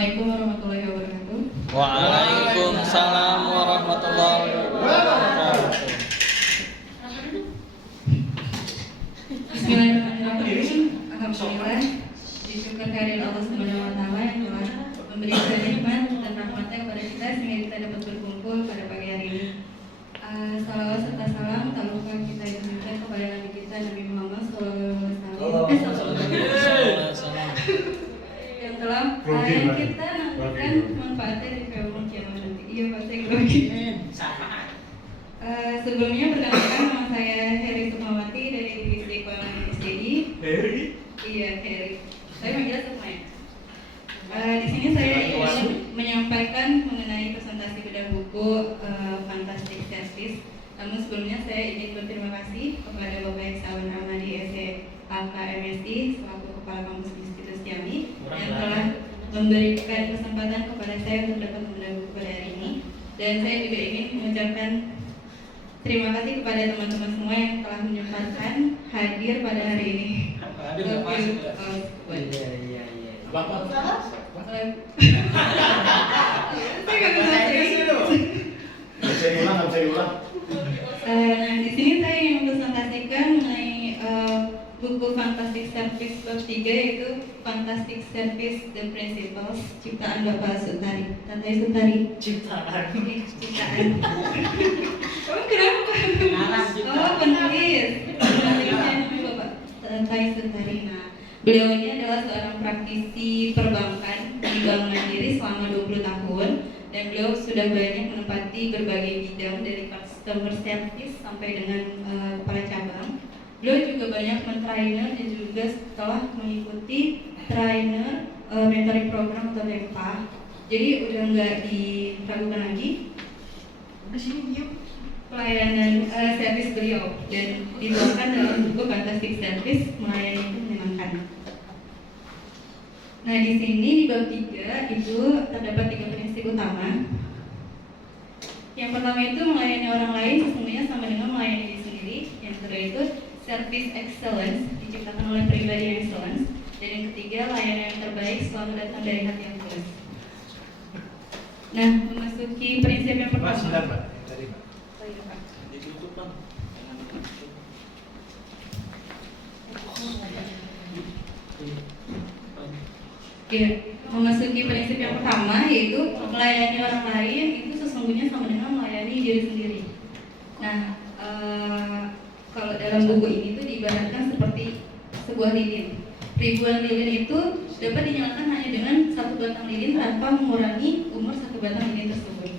Assalamualaikum warahmatullahi wabarakatuh. Waalaikumsalam warahmatullahi wabarakatuh. Bismillahirrahmanirrahim. Alhamdulillah, disyukur kehadirat Allah Subhanahu wa taala yang telah memberikan nikmat dan rahmatnya kepada kita sehingga kita dapat berkumpul pada pagi hari ini. Salawat serta salam tak lupa kita diberikan kepada Nabi kita Nabi Muhammad SAW yang telah kita nantikan manfaatnya di kemudian kiamat nanti. Iya pasti grogi. Sebelumnya perkenalkan, nama saya Heri Sukmawati dari Divisi Keuangan SDI. Heri? Iya, Heri. Saya manggilnya Sukma ya. Di sini saya ingin menyampaikan mengenai presentasi bedah buku Fantastic Service. Namun sebelumnya saya ingin berterima kasih kepada Bapak Eksawan Ramadi SEAK MSI selaku Kepala Kampus Institut Siami yang telah memberikan kesempatan kepada saya untuk dapat membedah buku pada hari ini. Dan saya juga ingin mengucapkan terima kasih kepada teman-teman semua yang telah menyempatkan hadir pada hari ini. Iya. Bapak. Saya nggak bisa ulang. Nah, di sini saya ingin mempresentasikan mengenai buku Fantastic Service bab 3, yaitu Fantastic Service The Principles, ciptaan Bapak Sutari. Tantai Sutari. Ciptaan. Oh, kenapa? Oh, penulis. Penulisnya namanya Bapak Tantai Sutari. Nah, beliau ini adalah seorang praktisi perbankan di Bank Mandiri selama 20 tahun. Dan beliau sudah banyak menempati berbagai bidang dari customer service sampai dengan kepala cabang. Beliau juga banyak men-trainer dan juga setelah mengikuti trainer mentoring program atau TEMPA. Jadi udah nggak diragukan lagi. Pelayanan service beliau dan dibawakan dalam buku Fantastic Service melayani itu menyenangkan. Nah, di sini di bab 3 itu terdapat 3 prinsip utama. Yang pertama itu melayani orang lain sesungguhnya sama dengan melayani diri sendiri. Yang kedua itu service excellence, diciptakan oleh pribadi yang excellence. Dan yang ketiga, layanan yang terbaik selalu datang dari hati yang tulus. Nah, memasuki prinsip yang pertama. Silakan, Pak. Tadi, Pak. Oh, iya, Pak. Ditutup, Bang. Ya, memasuki prinsip yang pertama yaitu melayani orang lain itu sesungguhnya sama dengan melayani diri sendiri. Nah, kalau dalam buku ini tuh diibaratkan seperti sebuah lilin. Ribuan lilin itu dapat dinyalakan hanya dengan satu batang lilin tanpa mengurangi umur satu batang lilin tersebut.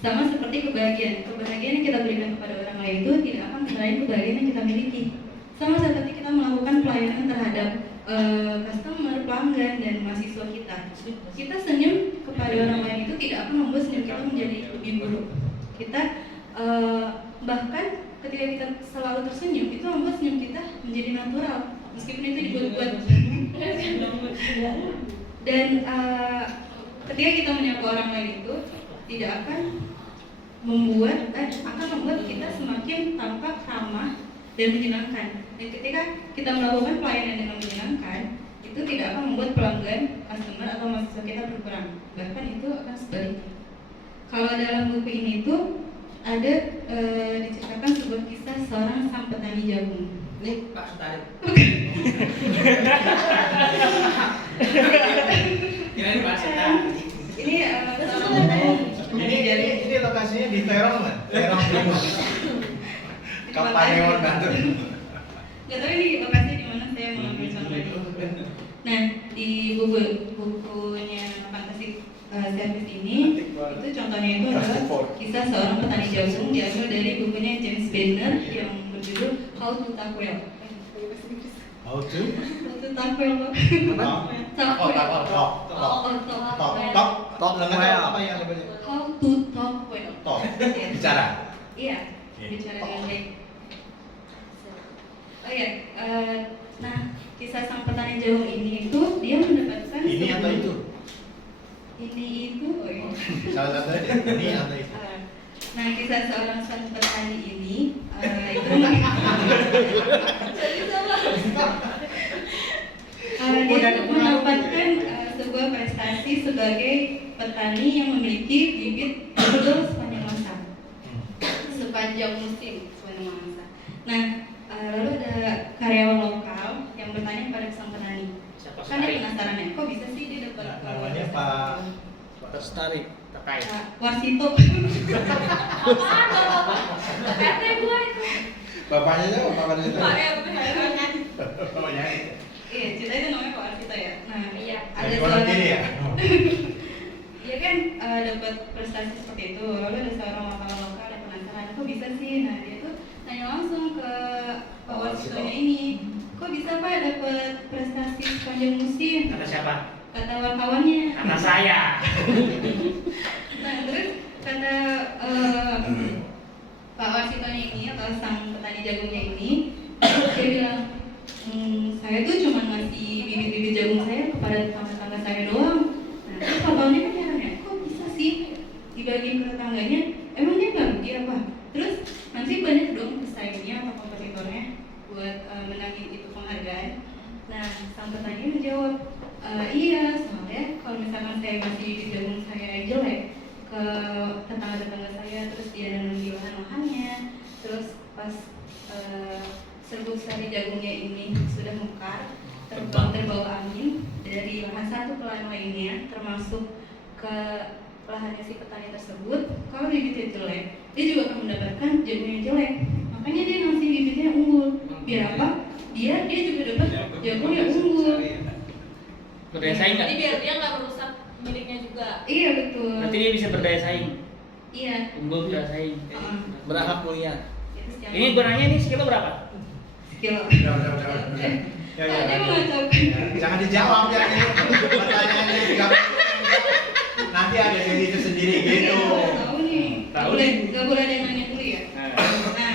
Sama seperti kebahagiaan yang kita berikan kepada orang lain itu tidak akan mengurangi kebahagiaan yang kita miliki. Sama seperti kita melakukan pelayanan terhadap customer, pelanggan, dan mahasiswa kita. Kita senyum kepada orang lain itu tidak akan membuat senyum kita menjadi lebih buruk. Kita bahkan ketika kita selalu tersenyum itu membuat senyum kita menjadi natural meskipun itu dibuat-buat. Dan ketika kita menyapa orang lain itu tidak akan membuat kita semakin tampak ramah dan menyenangkan. Dan ketika kita melakukan pelayanan dengan menyenangkan, itu tidak akan membuat pelanggan, customer atau mahasiswa kita berkurang. Bahkan itu akan sebaliknya. Kalau dalam buku ini tuh ada diceritakan sebuah kisah seorang sang petani jagung. Ini Pak Sutari. Ini Pak Sutari. Ini seorang petani. Ini lokasinya di Terong, Mas. Terong Timur. Kapanewon Banten. Gak tahu ini lokasi di mana saya mengambil contoh ini. Nah, di bukunya Fantastic Service ini, itu contohnya itu adalah kisah seorang petani jagung diambil dari bukunya James Banner yang berjudul How to Tuck Well. How to? How to Tuck Well. Talk. Apa yang namanya? How to Talk Well. Talk. Bicara. Iya, bicara dengan baik. Oh ya, nah kisah sang petani jagung ini itu dia mendapatkan Ini atau itu? Ini itu, oh iya. Salah satu aja. Ini atau itu? Nah, kisah seorang sang petani ini itu jadi salah. Dia mendapatkan sebuah prestasi berprestasi sebagai petani yang memiliki bibit unggul sepanjang masa, sepanjang musim sepanjang masa. Nah, lalu ada karyawan lokal yang bertanya pada sang petani. Siapa Kan dia penasaran ya, kok bisa sih dia dapat Namanya Pak Lestari terkait. Warsito. RT gue itu. bapaknya siapa? Bapaknya itu. Pak RT. Bapaknya itu. Iya, cerita itu namanya Pak Warsito ya. Nah, Iya. ada Dari orang seorang kiri ya? Iya kan, dapat prestasi seperti itu. Lalu ada seorang wartawan lokal yang penasaran, kok bisa sih? Nah, dia tuh tanya langsung ke Pak Warsitonya ini, kok bisa Pak dapat prestasi sepanjang musim? Kata siapa? Kata wartawannya. Kata saya. Nah, terus kata Pak Warsitonya ini atau sang petani jagungnya ini, dia bilang, saya tuh cuma ngasih bibit-bibit jagung saya kepada tetangga-tetangga saya doang. Nah, terus wartawannya kan heran, kok bisa sih dibagiin ke tetangganya? Emang dia nggak rugi apa? Terus nanti banyak dong pesaingnya atau kompetitornya buat menangin itu penghargaan. Nah, sang petani menjawab, iya, soalnya kalau misalkan saya masih bibit jagung saya jelek ke tetangga-tetangga saya, terus dia nanam di lahan-lahannya, terus pas serbuk sari jagungnya ini sudah mekar, terbawa angin dari lahan satu ke lahan lainnya, termasuk ke lahannya si petani tersebut. Kalau bibitnya jelek, dia juga akan mendapatkan jagung yang jelek. Makanya dia ngasih bibitnya yang unggul. Biar apa? Dia juga dapat jagung yang unggul. Berdaya saing nggak? Jadi biar dia nggak merusak miliknya juga. Iya betul. Nanti dia bisa berdaya saing. Iya. Unggul berdaya saing. Berhak mulia. Itu secara- Ini gua nanya nih sekilo berapa? Kilo. Udah. Ya, ya, Dia ya. mengacaukan. Jangan dijawab ya ini. Pertanyaannya juga. Nanti ada sendiri sendiri gitu. Tahu nih. Tahu Nggak boleh ada yang nanya dulu ya. Nah,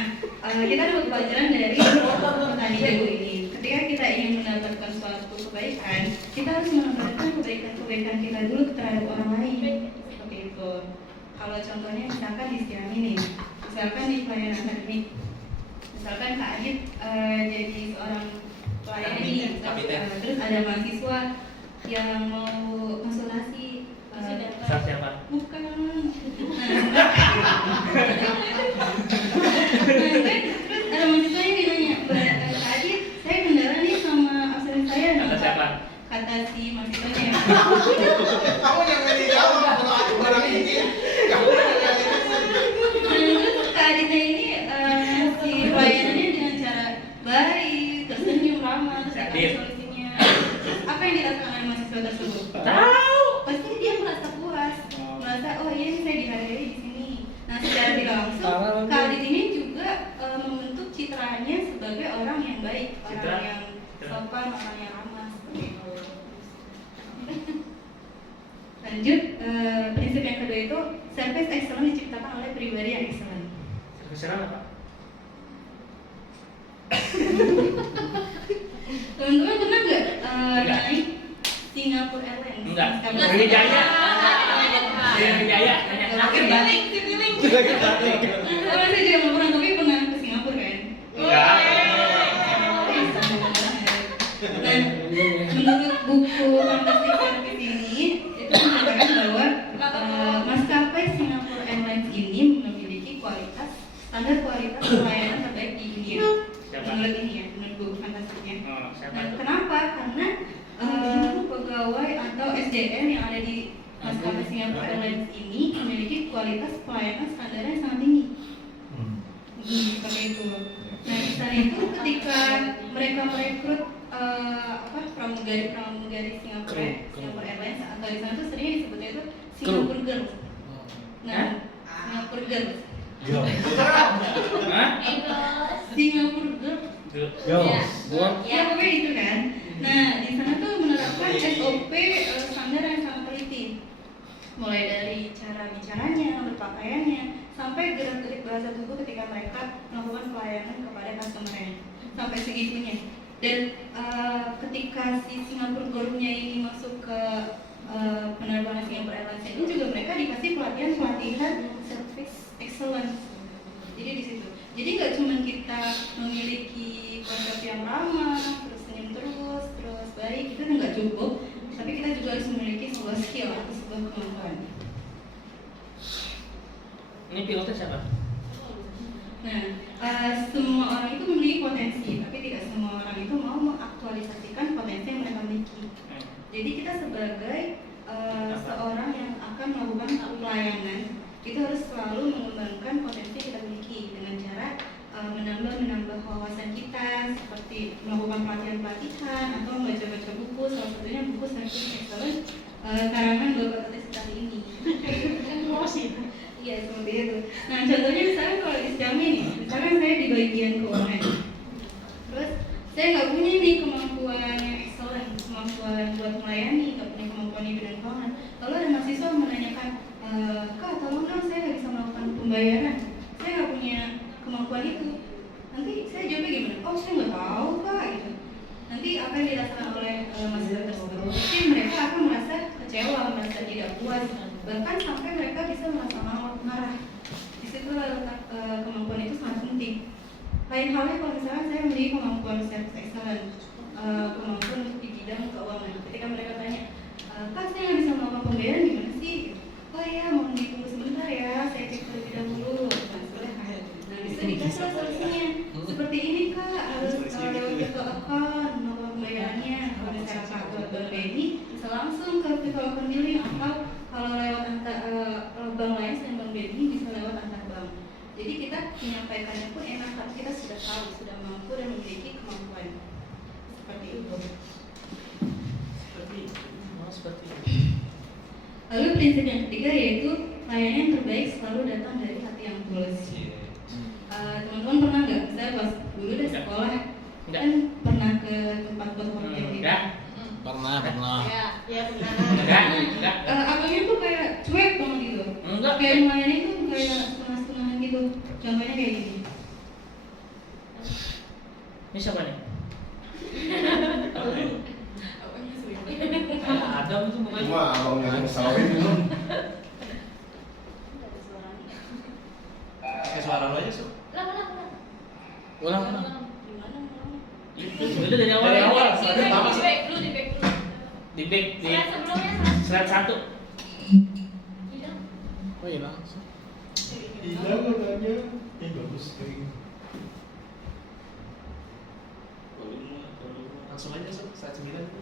Kita dapat pelajaran dari petani jagung ini. Ketika kita ingin mendapatkan suatu kebaikan, kita harus menempatkan kebaikan kita dulu terhadap orang lain. Seperti itu. Kalau contohnya misalkan di Siami nih, misalkan di pelayanan akademik, misalkan Kak Adit jadi seorang pelayan nih, terus ada mahasiswa yang mau konsultasi. Saat siapa? Bukan. Nah, kan terus ada mahasiswa yang nanya, Kak Adit, saya kendala nih sama absen saya. Kata siapa? Kata si mahasiswanya. Kamu jangan dijawab kalau aku barang ini. Kamu jangan Terus Kak Aditnya ini si pelayanannya dengan cara baik, tersenyum, ramah, terus ada Adit. solusinya. Terus apa yang dirasakan oleh mahasiswa tersebut? Tahu. Pasti dia merasa puas, merasa oh iya ini saya dihargai di sini. Nah secara tidak langsung Kak Adit ini juga membentuk citranya sebagai orang yang baik, orang yang sopan, orang yang ramah seperti itu. Lanjut, prinsip yang kedua itu service excellent diciptakan oleh pribadi yang excellent. Servis apa? Teman-teman pernah nggak naik Singapore Airlines? Enggak. Maskapai Sriwijaya. Nah, Sriwijaya. Akhir balik, dipiling. Oh, saya juga belum pernah, tapi pernah ke Singapura kan? Enggak. Nah, menurut buku Fantastic Service ini itu menyatakan bahwa maskapai Singapore Airlines ini memiliki standar kualitas pelayanan terbaik di dunia. Siapa? Menurut ini ya, menurut buku Fantasticnya. Oh, siapa Nah, itu? kenapa? Karena pegawai atau SDM yang ada di maskapai Singapore Airlines ini memiliki kualitas pelayanan standarnya sangat tinggi. Seperti itu. Nah, di sana itu ketika mereka merekrut pramugari Singapore Airlines atau di sana tuh seringnya disebutnya itu Singapore Girls. Nah, Singapore Girls. Hah? Singapore Girls. Yo. Gua Ya, pokoknya itu kan. Nah, di sana tuh menerapkan SOP standar yang sangat teliti. Mulai dari cara bicaranya, berpakaiannya, sampai gerak-gerik bahasa tubuh ketika mereka melakukan pelayanan kepada customer-nya. Sampai segitunya. Dan ketika si Singapore Girls-nya ini masuk ke penerbangan Singapore Airlines ini juga mereka dikasih pelatihan service excellence. Jadi di situ. Jadi nggak cuma kita memiliki konsep yang ramah, terus senyum terus baik, itu nggak cukup. Tapi kita juga harus memiliki sebuah skill kemampuan. Ini pilotnya siapa? Nah, semua orang itu memiliki potensi, tapi tidak semua orang itu mau mengaktualisasikan potensi yang mereka miliki. Jadi kita sebagai seorang yang akan melakukan pelayanan itu harus selalu mengembangkan potensi yang kita miliki dengan cara menambah wawasan kita, seperti melakukan pelatihan atau membaca buku, salah satunya buku Serving Excellence karangan Bapak Tetes kali ini. Iya, seperti itu. Nah, contohnya misalnya kalau di Xiaomi nih, misalnya saya di bagian keuangan, terus saya nggak punya nih kemampuan yang excellent, kemampuan buat melayani, nggak punya kemampuan di bidang keuangan. Lalu ada mahasiswa menanyakan, Kak, tolong dong, saya nggak bisa melakukan pembayaran, saya nggak punya kemampuan itu. Nanti saya jawabnya gimana? Oh, saya nggak tahu, Kak, gitu. Nanti apa yang dirasakan oleh mahasiswa tersebut? Mungkin mereka akan merasa kecewa, merasa tidak puas, bahkan sampai mereka bisa merasa marah. Di situ letak kemampuan itu sangat penting. Lain halnya kalau misalnya saya memiliki kemampuan service excellent, kemampuan untuk di bidang keuangan. Ketika mereka tanya, Kak, saya nggak bisa melakukan pembayaran gimana sih? Oh ya, mohon ditunggu sebentar ya, saya cek terlebih dahulu. Nah, bisa dikasih solusinya. Seperti ini Kak, harus lewat virtual account, melakukan pembayarannya. Kalau misalnya Kak buat Bank BNI, bisa langsung ke virtual account billing, atau kalau lewat bank lain selain Bank BNI bisa lewat antar bank. Jadi kita menyampaikannya pun enak, tapi kita sudah tahu, sudah mampu dan memiliki kemampuan. Seperti itu. Seperti itu. Lalu prinsip yang ketiga yaitu layanan yang terbaik selalu datang dari hati yang tulus. Teman-teman pernah nggak, misalnya pas dulu udah sekolah, kan pernah ke tempat fotokopi gitu? Pernah. Ya benar. Enggak. Abangnya tuh kayak cuek banget gitu. Enggak. Kayak melayani tuh kayak setengah-setengah gitu. Contohnya kayak gini. Ini siapa nih? Abangnya Adam itu bukan. Cuma abangnya ngesalawin belum. Pakai suara lo aja, Sob. Ulang. Gimana? Itu dari awal. Dari awal. Di back dulu. Di back di Slide sebelumnya slide 1. Oh iya langsung. Hilang katanya. Bagus kering. Langsung aja, Sob. Slide 9 itu.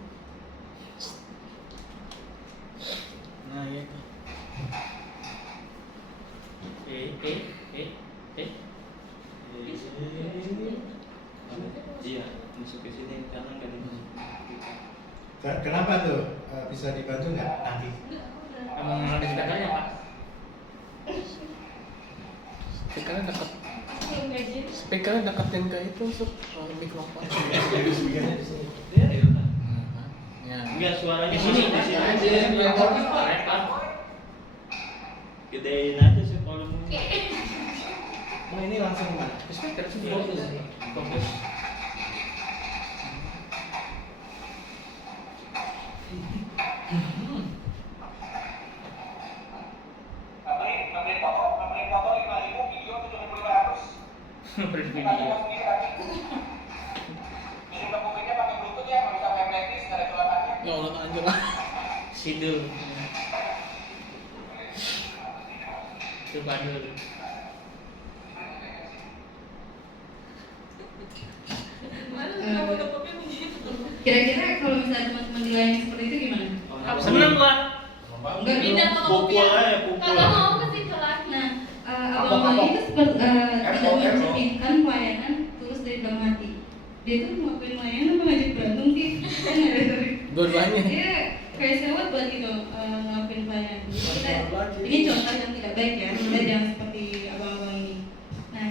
Nah iya. Iya, masuk ke sini karena nggak dimasukin. Kenapa tuh? Bisa dibantu nggak nanti? Emang ada speakernya, Pak? Speakernya deketin ke itu untuk mikrofon. Jadi speakernya di sini. Ya. Enggak, suaranya Di sini. masuk ke sini aja, biar fokus, Pak. Rekam. Gedein aja sih volume. Mau ini langsung mana? Speaker sih fokus. Fokus. Beri video. Ya Allah anjir lah. Sidul. Coba dulu. Kira-kira kalau misalnya teman-teman dilayani seperti itu gimana? Seneng gua. Enggak Pindah dong. ke Pukul aja, pukul. Kalau mau ke situ lagi. Nah, abang-abang itu seperti tidak mencerminkan pelayanan tulus dari dalam hati. Dia tuh ngelakuin pelayanan apa ngajak berantem sih? Kan ada dari. Dua-duanya. Dia kayak sewot buat gitu ngelakuin pelayanan. Jadi ini contoh yang tidak baik ya. Kita jangan seperti abang-abang ini. Nah,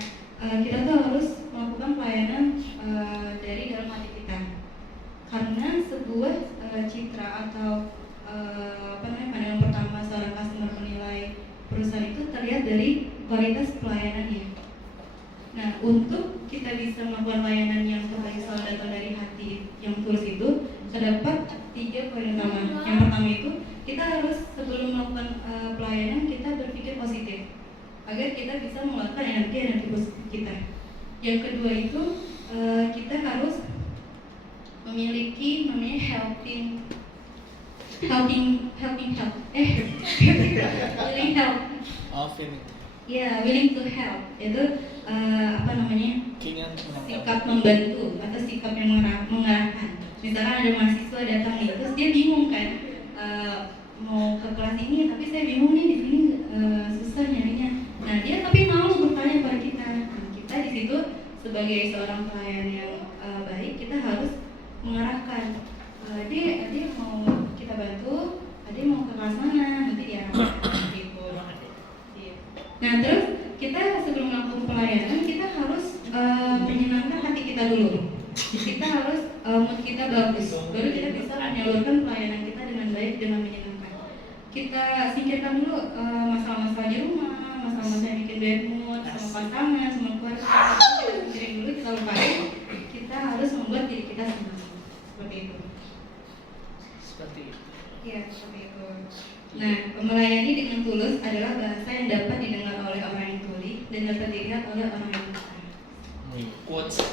kita tuh harus melakukan pelayanan dari dalam hati kita. Karena sebuah citra atau pandangan pertama seorang customer menilai perusahaan itu terlihat dari kualitas pelayanannya. Nah, untuk kita bisa melakukan layanan yang terbaik selalu datang dari hati yang tulus itu, terdapat 3 poin utama. Yang pertama itu, kita harus sebelum melakukan pelayanan kita berpikir positif agar kita bisa mengeluarkan energi positif kita. Yang kedua itu, kita harus memiliki namanya helping health. maafin nih. Ya, willing to help itu apa namanya, Kayaknya sikap membantu atau sikap yang mengarahkan. Misalkan ada mahasiswa datang nih, terus dia bingung kan, mau ke kelas ini, tapi saya bingung nih di sini susah nyarinya. Nah dia tapi mau bertanya pada kita. Nah, kita di situ sebagai seorang pelayan yang baik, kita harus mengarahkan. Dia mau kita bantu, dia mau ke kelas mana, nanti diarahkan gitu. Nah terus kita sebelum melakukan pelayanan kita harus menyenangkan hati kita dulu. Kita harus mood kita bagus, baru kita bisa menyalurkan pelayanan kita dengan baik, dengan menyenangkan. Kita singkirkan dulu masalah-masalah di rumah, masalah-masalah yang bikin bad mood, sama pasangan, sama keluarga. Kita singkirin dulu, kita lupain. Kita harus membuat diri kita senang. Seperti itu. Seperti itu. Iya, seperti itu. Nah, melayani dengan tulus adalah bahasa yang dapat didengar oleh orang yang tuli dan dapat dilihat oleh orang yang besar. Quotes. Ya,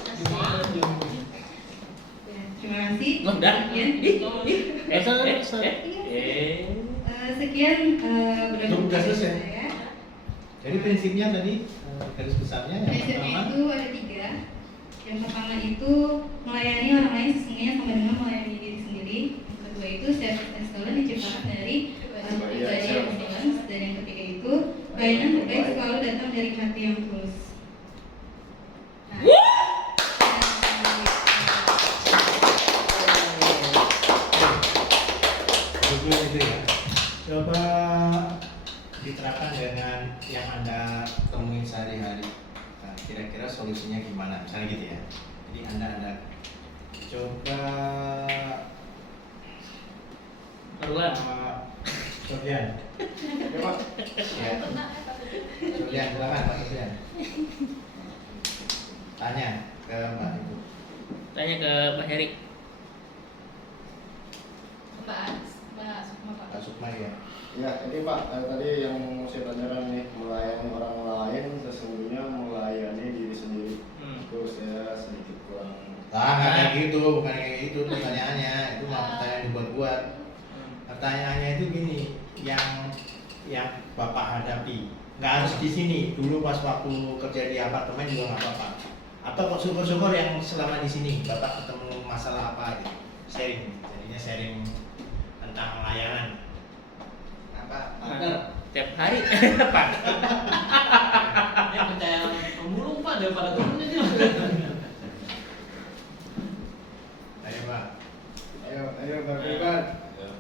terima kasih. Udah. Sekian. Sekian Belum udah selesai. saya. Jadi prinsipnya tadi garis besarnya yang Prinsipnya pertama. itu ada 3. Yang pertama itu melayani orang lain sesungguhnya sama dengan melayani diri sendiri. Yang kedua itu service excellence diciptakan dari pribadi yang excellence. Dan yang ketiga itu pelayanan terbaik selalu datang dari hati yang tulus. Sebelum itu ya, coba diterapkan dengan yang Anda temuin sehari-hari. Nah, kira-kira solusinya gimana? Misalnya gitu ya. Jadi Anda coba Perluan. Sofian. Coba. Ya. Sofian, silakan Pak Sofian. Tanya ke Mbak Ibu. Tanya ke Mbak Heri. Mbak Sukma Pak. Pak Sukma ya. Ya, ini Pak, tadi yang mau saya tanyakan nih, melayani orang lain sesungguhnya melayani diri sendiri. Terus saya sedikit kurang. Nggak kayak gitu, bukan kayak gitu pertanyaannya. Itu mah pertanyaan dibuat-buat. Pertanyaannya itu gini, yang Bapak hadapi. Nggak harus di sini. Dulu pas waktu kerja di apartemen juga nggak apa-apa. Atau kok syukur-syukur yang selama di sini Bapak ketemu masalah apa gitu. Sharing, jadinya sharing tentang layanan. Apa? Tiap hari. Pak. Ini percaya pemulung Pak daripada temennya dia. Ayo Pak. Ayo Bang Iban.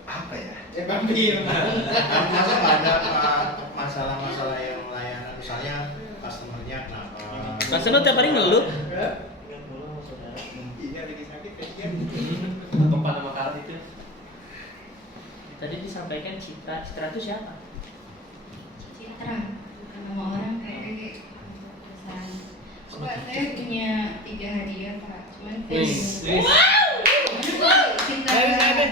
Apa ya? Bang Bil. Masa nggak ada masalah-masalah yang layanan, misalnya customernya kenapa? Customer tiap hari ngeluh. Ingat mulu saudara. Ini lagi sakit kayaknya. Tempat nama kali itu. Tadi disampaikan Citra. Citra itu siapa? Citra, bukan nama orang kayak perusahaan. Pak, saya punya 3 hadiah Pak. Cuman saya kita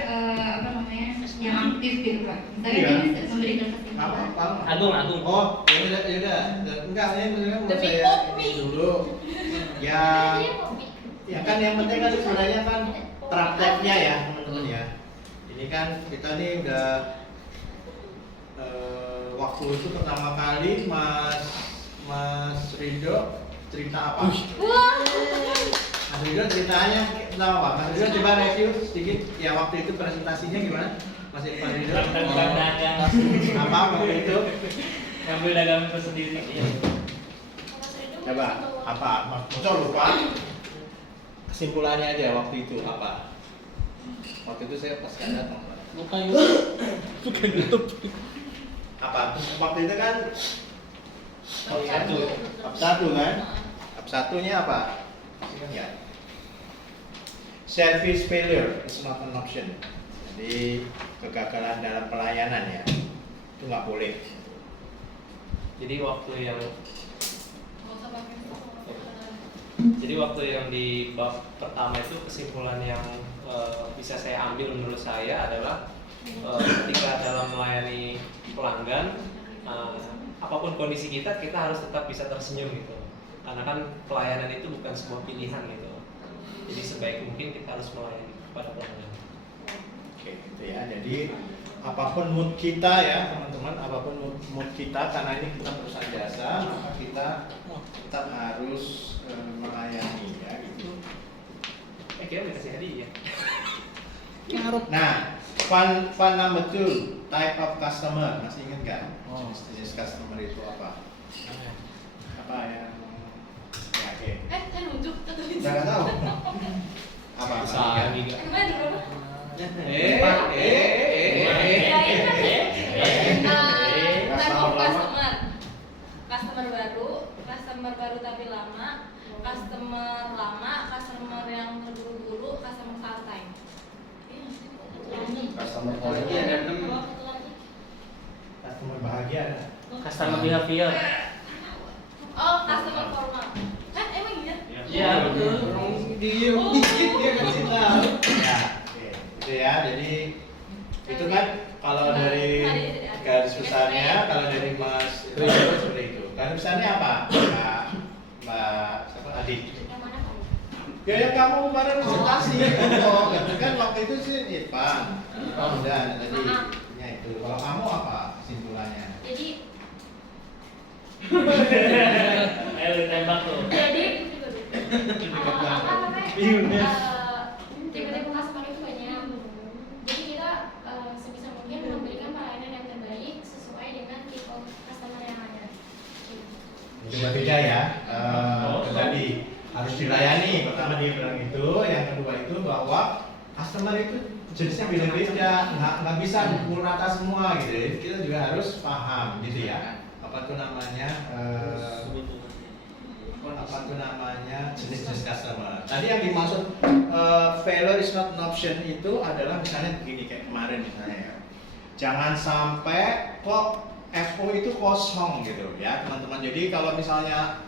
apa namanya yang aktif gitu Pak. Misalnya Iya. dia bisa memberikan kesimpulan. Apa? Agung. Oh, ya udah. Enggak, ini sebenarnya mau Demi saya kopi. ini dulu. Ya kan yang penting kan sebenarnya kan prakteknya ya teman-teman ya. Ini kan kita nih udah waktu itu pertama kali Mas Rido cerita apa? Mas Rido ceritanya tentang apa? Mas Rido coba review sedikit ya waktu itu presentasinya gimana? Mas Rido dagang. apa waktu itu? Ngambil dagang itu sendiri. Iya. Coba apa? Mas lupa? Kesimpulannya aja waktu itu apa? Waktu itu saya pas datang. Bukan YouTube. Bukan YouTube. Apa? Waktu itu kan bab 1 kan? Bab 1-nya apa? Ingat nggak? Service failure is not an option. Jadi kegagalan dalam pelayanan ya itu nggak boleh. Jadi waktu yang di bab pertama itu kesimpulan yang bisa saya ambil menurut saya adalah ketika dalam melayani pelanggan, apapun kondisi kita harus tetap bisa tersenyum gitu. Karena kan pelayanan itu bukan sebuah pilihan gitu. Jadi sebaik mungkin kita harus melayani kepada pelanggan. Oke, gitu ya. Jadi apapun mood kita ya teman-teman, apapun mood kita, karena ini kita perusahaan jasa, maka kita tetap harus melayani ya gitu. Kayaknya udah kasih hadiah. Nah, fun number 2, type of customer, masih ingat nggak? Oh. Jenis customer itu apa? Apa yang ya, oke. Nunjuk atau Nggak tahu. Apa? Bisa Apa? juga. Gimana di mana? Customer baru tapi lama, customer lama, customer yang terburu-buru, customer santai. Customer Lagi quality. ada 6. Customer bahagia ada. Customer behavior. Oh, customer formal. Emang iya? Iya, betul. Diem dikit dia kasih tahu. Ya, oke. Itu ya. Jadi itu kan kalau dari garis besarnya, kalau dari Mas Rizal seperti itu. Garis besarnya apa? Mbak siapa? Adi. Yang mana kamu? Ya yang kamu kemarin presentasi oh, gitu kan waktu itu sih Irfan. Dan tadi ya itu. Kalau kamu apa kesimpulannya? Jadi Ayo ditembak tuh. apa namanya? Tipe-tipe customer itu banyak. Jadi kita sebisa mungkin memberikan pelayanan yang terbaik sesuai dengan tipe customer yang ada. Beda-beda ya. Tadi harus dilayani. Pertama dia bilang itu, yang kedua itu bahwa customer itu jenisnya beda-beda, nggak bisa pukul rata semua gitu. Jadi kita juga harus paham gitu ya. Apa tuh namanya? Jenis-jenis customer. Tadi yang dimaksud failure is not an option itu adalah misalnya begini kayak kemarin misalnya ya. Jangan sampai kok FO itu kosong gitu ya teman-teman. Jadi kalau misalnya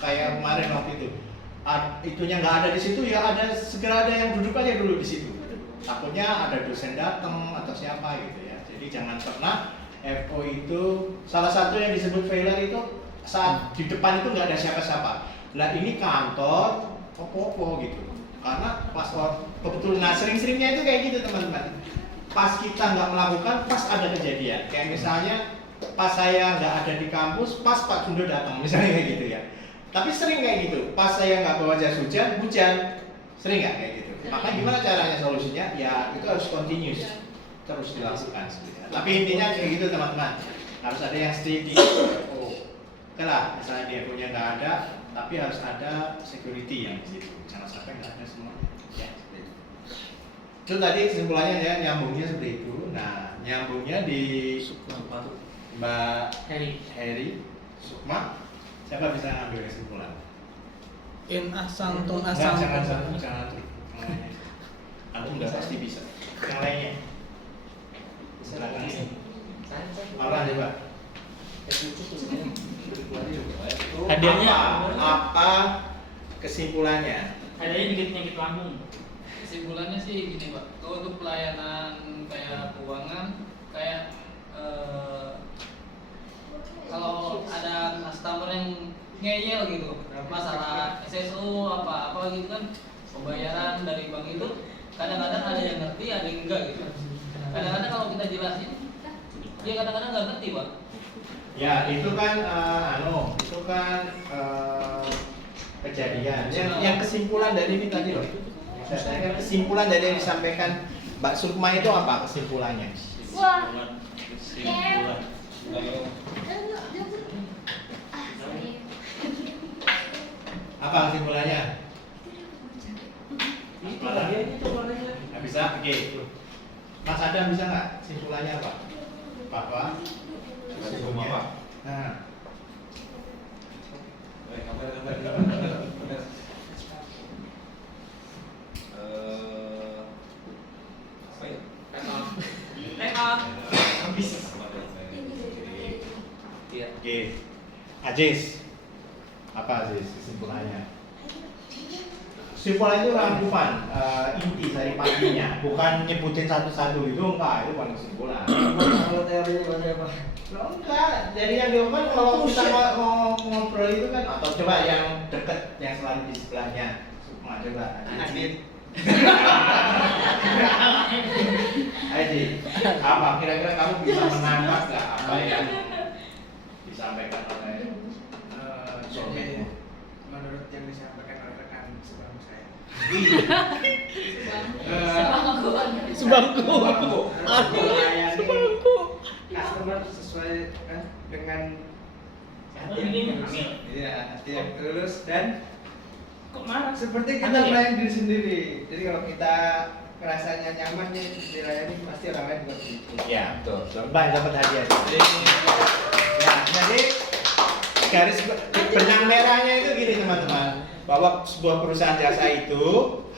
kayak kemarin waktu itu itunya nggak ada di situ ya ada segera ada yang duduk aja dulu di situ. Takutnya ada dosen datang atau siapa gitu ya. Jadi jangan pernah FO itu salah satu yang disebut failure itu saat di depan itu nggak ada siapa-siapa. Lah ini kantor opo-opo gitu. Karena pas kebetulan nah sering-seringnya itu kayak gitu teman-teman. Pas kita nggak melakukan pas ada kejadian. Kayak misalnya pas saya nggak ada di kampus, pas Pak Gundo datang misalnya kayak gitu ya. Tapi sering kayak gitu. Pas saya nggak bawa jas hujan, sering nggak kayak gitu. Maka gimana caranya solusinya? Ya itu harus continuous, terus dilakukan sebenarnya. Tapi intinya kayak gitu teman-teman. Harus ada yang steady. Oke lah, misalnya dia punya nggak ada, tapi harus ada security yang di situ. Jangan sampai nggak ada semuanya. Ya, seperti itu. Itu tadi kesimpulannya ya, nyambungnya seperti itu. Nah, nyambungnya di Mbak Heri Sukma. Siapa bisa ngambil kesimpulan? Asantun Jangan asantun. jangan. Antum udah pasti bisa. Yang lainnya. Silakan. Orang coba. Hadiahnya apa kesimpulannya? hadiahnya dikit-dikit lambung. Kesimpulannya sih gini Pak, kalau untuk pelayanan kayak keuangan, kayak kalau ada customer yang ngeyel gitu, masalah SSO apa gitu kan, pembayaran dari bank itu kadang-kadang ada yang ngerti, ada yang enggak gitu. Kadang-kadang kalau kita jelasin, dia kadang-kadang nggak ngerti Pak. Ya itu kan kejadian. Yang kesimpulan dari ini tadi loh. Saya kesimpulan dari yang disampaikan Mbak Sukma itu apa kesimpulannya? Wah. Apa kesimpulannya? Nggak bisa? Oke. Mas Adam bisa nggak? Kesimpulannya apa? Apa? Kesimpulannya? Nah. Oke. Ajis. Apa Ajis kesimpulannya? Kesimpulan itu rangkuman, inti dari paginya, bukan nyebutin satu-satu itu enggak, itu bukan kesimpulan. Kalau teorinya berarti apa? Loh, enggak, dari yang dilakukan kalau kita mau ngobrol itu kan atau coba yang deket yang selalu di sebelahnya Sukma coba. Adit. Aji, apa kira-kira kamu bisa menangkap nggak apa yang disampaikan oleh soulmate-mu? Menurut yang disampaikan oleh rekan sebangku saya. Sebangku. Melayani customer sesuai dengan hati yang tulus. Iya, hati yang tulus dan Kok marah? seperti kita Aneh ya? melayani diri sendiri. Jadi kalau kita rasanya nyaman ya dilayani, pasti orang lain juga begitu. Ya, betul. Coba dapat hadiah. Ya, jadi garis benang merahnya itu gini teman-teman, bahwa sebuah perusahaan jasa itu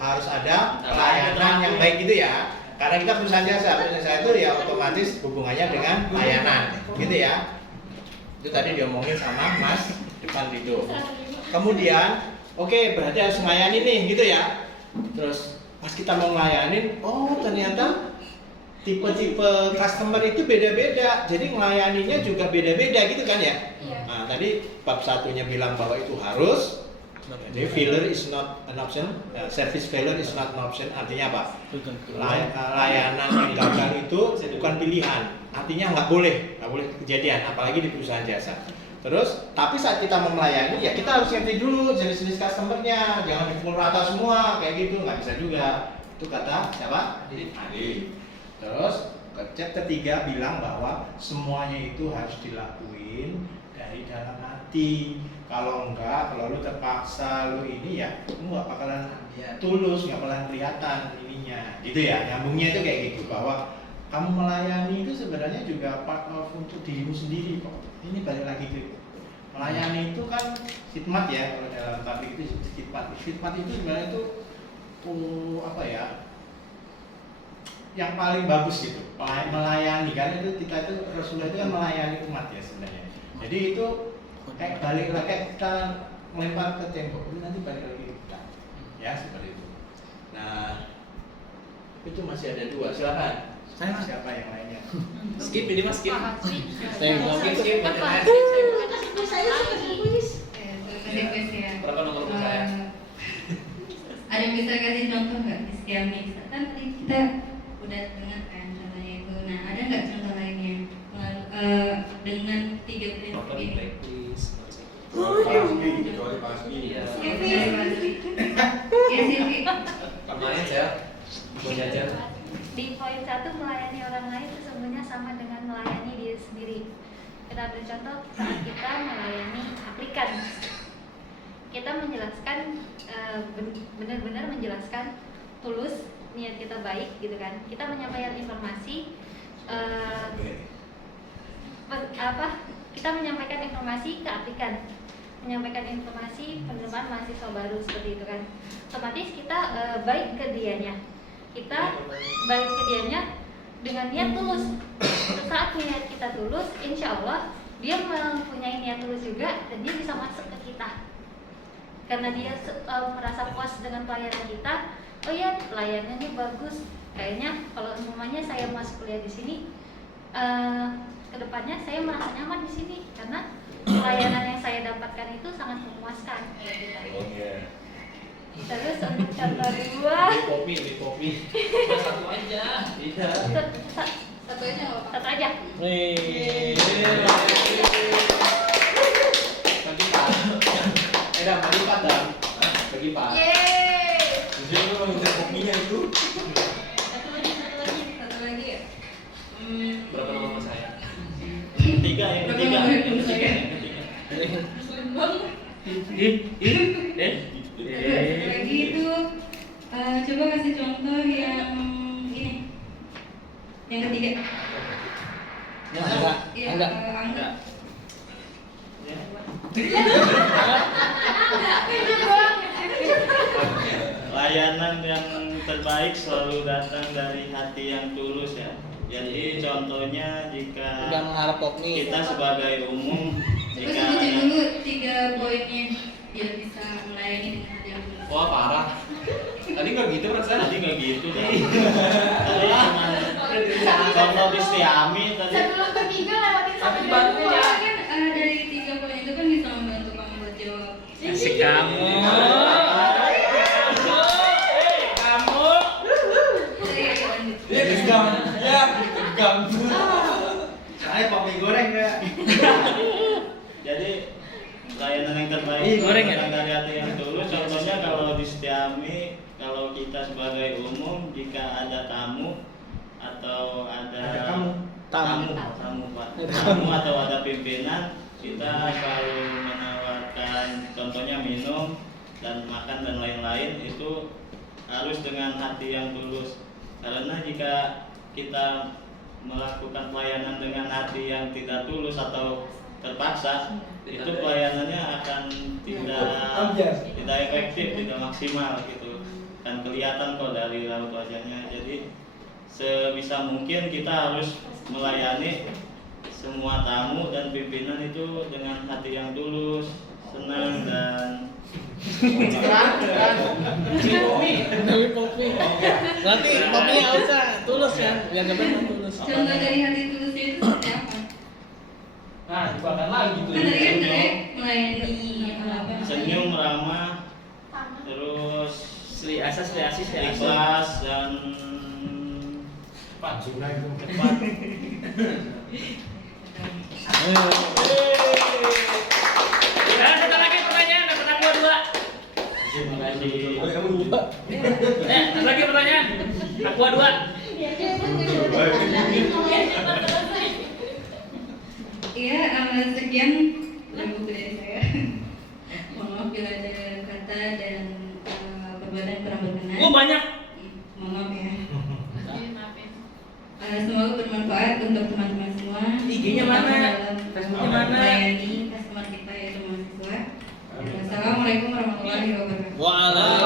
harus ada pelayanan yang baik gitu ya. Karena kita perusahaan jasa itu ya otomatis hubungannya dengan layanan, gitu ya. Itu tadi diomongin sama Mas depan itu. Kemudian, oke, berarti harus melayani nih, gitu ya. Terus pas kita mau ngelayanin, oh ternyata tipe-tipe customer itu beda-beda, jadi melayaninya juga beda-beda gitu kan ya. Iya. Nah, tadi bab satunya bilang bahwa itu harus, jadi failure is not an option, service failure is not an option, artinya apa? Layanan yang gagal itu bukan pilihan, artinya nggak boleh kejadian, apalagi di perusahaan jasa. Terus, tapi saat kita mau melayani, ya kita harus ngerti dulu jenis-jenis customernya, jangan dipukul rata semua, kayak gitu, nggak bisa juga. Itu kata siapa? Adi. Terus, chat ketiga bilang bahwa semuanya itu harus dilakuin dari dalam hati. Kalau enggak, kalau lu terpaksa, lu ini ya, lu nggak bakalan tulus, nggak bakalan kelihatan ininya, gitu ya. Nyambungnya itu kayak gitu, bahwa kamu melayani itu sebenarnya juga part of untuk dirimu sendiri kok. Ini balik lagi ke melayani itu kan khidmat ya, kalau dalam tablik itu khidmat. Khidmat itu sebenarnya itu apa ya? Yang paling bagus gitu, melayani, karena itu kita itu Rasulullah itu kan melayani umat ya sebenarnya. Jadi itu kayak balik lagi, kayak kita melempar ke tembok, itu nanti balik lagi ke kita, ya seperti itu. Nah, itu masih ada dua, silakan. Siapa yang lainnya? Skip ini mas, skip. Saya skip. Request ya. Berapa nomor rumah saya? Ada yang bisa kasih contoh nggak di setiap misa? Kan tadi kita udah dengar kan contohnya itu. Nah, ada nggak contoh lainnya dengan 3 prinsip ini? Kecuali pasti. Iya. Ya Silvi. Kemarin saya mau jajan. Di poin 1, melayani orang lain sesungguhnya sama dengan melayani diri sendiri. Kita ambil contoh saat kita melayani aplikan. Kita menjelaskan, benar-benar menjelaskan tulus, niat kita baik gitu kan. Kita menyampaikan informasi, kita menyampaikan informasi ke aplikan, menyampaikan informasi penerimaan mahasiswa baru seperti itu kan. Otomatis kita baik ke dianya. Kita balik ke dianya dengan niat tulus. Saat niat kita tulus, insya Allah dia mempunyai niat tulus juga dan dia bisa masuk ke kita. Karena dia merasa puas dengan pelayanan kita. Oh ya, pelayanannya bagus. Kayaknya kalau umpamanya saya masuk kuliah di sini, kedepannya saya merasa nyaman di sini karena pelayanan yang saya dapatkan itu sangat memuaskan. Terus untuk contoh 2, Beli kopi. Satu aja. Iya. Satu aja nggak apa-apa. satu aja. Bagi Pak. Dah, bagi Pak dah. Bagi Pak. Jadi lu mau minta kopinya itu? Satu lagi ya. Berapa nomor saya? Ketiga ya, Berapa ketiga. nomor Yang saya? ketiga. Satu lagi itu coba kasih contoh yang ini, yang ketiga. Ya, Angga. Layanan yang terbaik selalu datang dari hati yang tulus ya. Jadi contohnya jika Udah mengharap popmi. kita sebagai umum Coba jika sebutin dulu 3 poinnya biar bisa melayani dengan hati yang tulus. Wah parah. Tadi nggak gitu perasaan. tadi nggak gitu tadi. Tadi cuma contoh di Setiami tadi. Sebelum ketiga lewatin sampai Tapi bantu ya. Kan dari 3 poin itu kan bisa membantu kamu buat jawab. Asik kamu. Kamu Ada papi goreng nggak? Jadi layanan yang terbaik Ih, goreng ya? datang dari hati yang tulus. Contohnya kalau di Setiami, kalau kita sebagai umum jika ada tamu atau Ada kamu. tamu Pak, tamu atau ada pimpinan, kita selalu menawarkan contohnya minum dan makan dan lain-lain itu harus dengan hati yang tulus. Karena jika kita melakukan pelayanan dengan hati yang tidak tulus atau terpaksa, itu pelayanannya akan tidak efektif, tidak maksimal gitu. Kan kelihatan kok dari raut wajahnya. Jadi sebisa mungkin kita harus melayani semua tamu dan pimpinan itu dengan hati yang tulus, senang dan kopi. Nanti kopinya nggak usah tulus ya, yang kepenting tulus. Contoh dari hati tulusnya itu seperti apa? Nah, dibakar lagi tuh. Kan tadi kan melayani apa? senyum, ramah, terus Asli ikhlas dan Pak. Zuna itu. cepat. Satu lagi pertanyaan, dapat aku dua. Terima kasih. Satu lagi pertanyaan, aku dua. Iya, sekian buku dari saya. Mohon maaf bila ada kata dan perbuatan yang kurang berkenan. Oh banyak. Mohon maaf ya. Semoga bermanfaat untuk teman-teman semua. IG-nya mana? Dalam Facebooknya mana? melayani customer kita yaitu mahasiswa. Assalamualaikum warahmatullahi wabarakatuh. Waalaikumsalam.